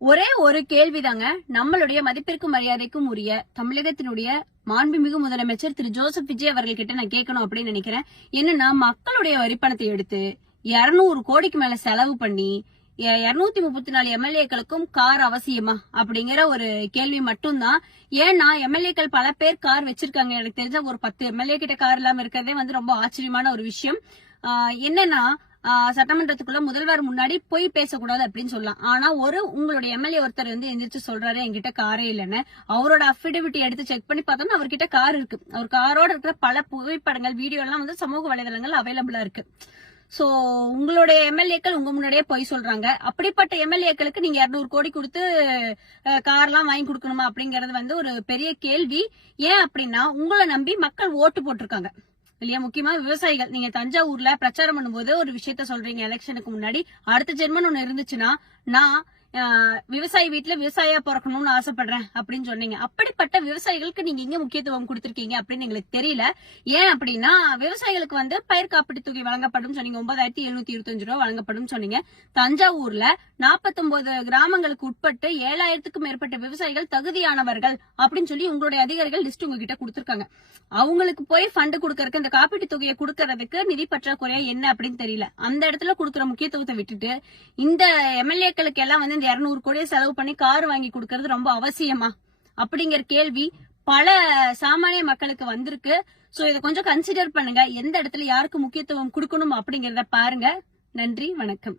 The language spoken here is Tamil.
ஒரே ஒரு கேள்விதாங்க. நம்மளுடைய மதிப்பிற்கும் மரியாதைக்கும் உரிய தமிழகத்தினுடைய மாண்புமிகு முதலமைச்சர் திரு ஜோசப் விஜய் அவர்கள் கிட்ட நான் கேட்கணும் அப்படின்னு நினைக்கிறேன். என்னன்னா, மக்களுடைய வரிப்பணத்தை எடுத்து 200 கோடிக்கு மேல செலவு பண்ணி 234 எம்எல்ஏக்களுக்கும் கார் அவசியமா அப்படிங்கிற ஒரு கேள்வி மட்டும்தான். ஏன்னா எம்எல்ஏக்கள் பல பேர் கார் வச்சிருக்காங்க. எனக்கு தெரிஞ்ச ஒரு 10 எம்எல்ஏ கிட்ட கார் இல்லாம இருக்கிறதே வந்து ரொம்ப ஆச்சரியமான ஒரு விஷயம். என்னன்னா, சட்டமன்றத்துக்குள்ள முதல்வர் முன்னாடி போய் பேசக்கூடாது அப்படின்னு சொல்லலாம். ஆனா உங்களுடைய எம்எல்ஏ ஒருத்தர் வந்து எந்திரிச்சு சொல்றாரு என்கிட்ட காரே இல்லைன்னு. அவரோட அஃபிடவிட்டி எடுத்து செக் பண்ணி பார்த்தோம்னா அவர்கிட்ட கார் இருக்கு. அவர் காரோட இருக்கிற பல புகைப்படங்கள், வீடியோ எல்லாம் வந்து சமூக வலைதளங்கள் அவைலபிளா இருக்கு. சோ உங்களுடைய எம்எல்ஏக்கள் உங்க முன்னாடியே போய் சொல்றாங்க. அப்படிப்பட்ட எம்எல்ஏக்களுக்கு நீங்க 200 கோடி கொடுத்து கார்லாம் வாங்கி கொடுக்கணுமா அப்படிங்கறது வந்து ஒரு பெரிய கேள்வி. ஏன் அப்படின்னா, உங்களை நம்பி மக்கள் ஓட்டு போட்டிருக்காங்க இல்லையா? முக்கியமா விவசாயிகள். நீங்க தஞ்சாவூர்ல பிரச்சாரம் பண்ணும்போது ஒரு விஷயத்த சொல்றீங்க, எலெக்ஷனுக்கு முன்னாடி அடுத்த ஜென்மன் ஒண்ணு இருந்துச்சுன்னா நான் விவசாயி வீட்டுல விவசாயியா பிறக்கணும்னு ஆசைப்படுறேன் அப்படின்னு சொன்னீங்க. அப்படிப்பட்ட விவசாயிகளுக்கு நீங்க இங்க முக்கியத்துவம் கொடுத்திருக்கீங்க அப்படின்னு எங்களுக்கு தெரியல. ஏன் அப்படின்னா, விவசாயிகளுக்கு வந்து பயிர் காப்பீட்டு தொகை வழங்கப்படும் சொன்னீங்க. 9725 ரூபாய் வழங்கப்படும் சொன்னீங்க. தஞ்சாவூர்ல 49 கிராமங்களுக்கு உட்பட்டு 7000க்கும் மேற்பட்ட விவசாயிகள் தகுதியானவர்கள் அப்படின்னு சொல்லி உங்களுடைய அதிகாரிகள் லிஸ்ட் உங்ககிட்ட கொடுத்திருக்காங்க. அவங்களுக்கு போய் ஃபண்ட் கொடுக்கறதுக்கு, இந்த காப்பீட்டு தொகையை கொடுக்கறதுக்கு நிதி பற்றாக்குறையா என்ன அப்படின்னு தெரியல. அந்த இடத்துல கொடுக்குற முக்கியத்துவத்தை விட்டுட்டு இந்த எம்எல்ஏக்களுக்கு எல்லாம் வந்து 200 கோடியை செலவு பண்ணி கார் வாங்கி கொடுக்கறது ரொம்ப அவசியமா அப்படிங்கிற கேள்வி பல சாமானிய மக்களுக்கு வந்திருக்கு. சோ இதை கொஞ்சம் கன்சிடர் பண்ணுங்க. எந்த இடத்துல யாருக்கு முக்கியத்துவம் கொடுக்கணும் அப்படிங்கறத பாருங்க. நன்றி, வணக்கம்.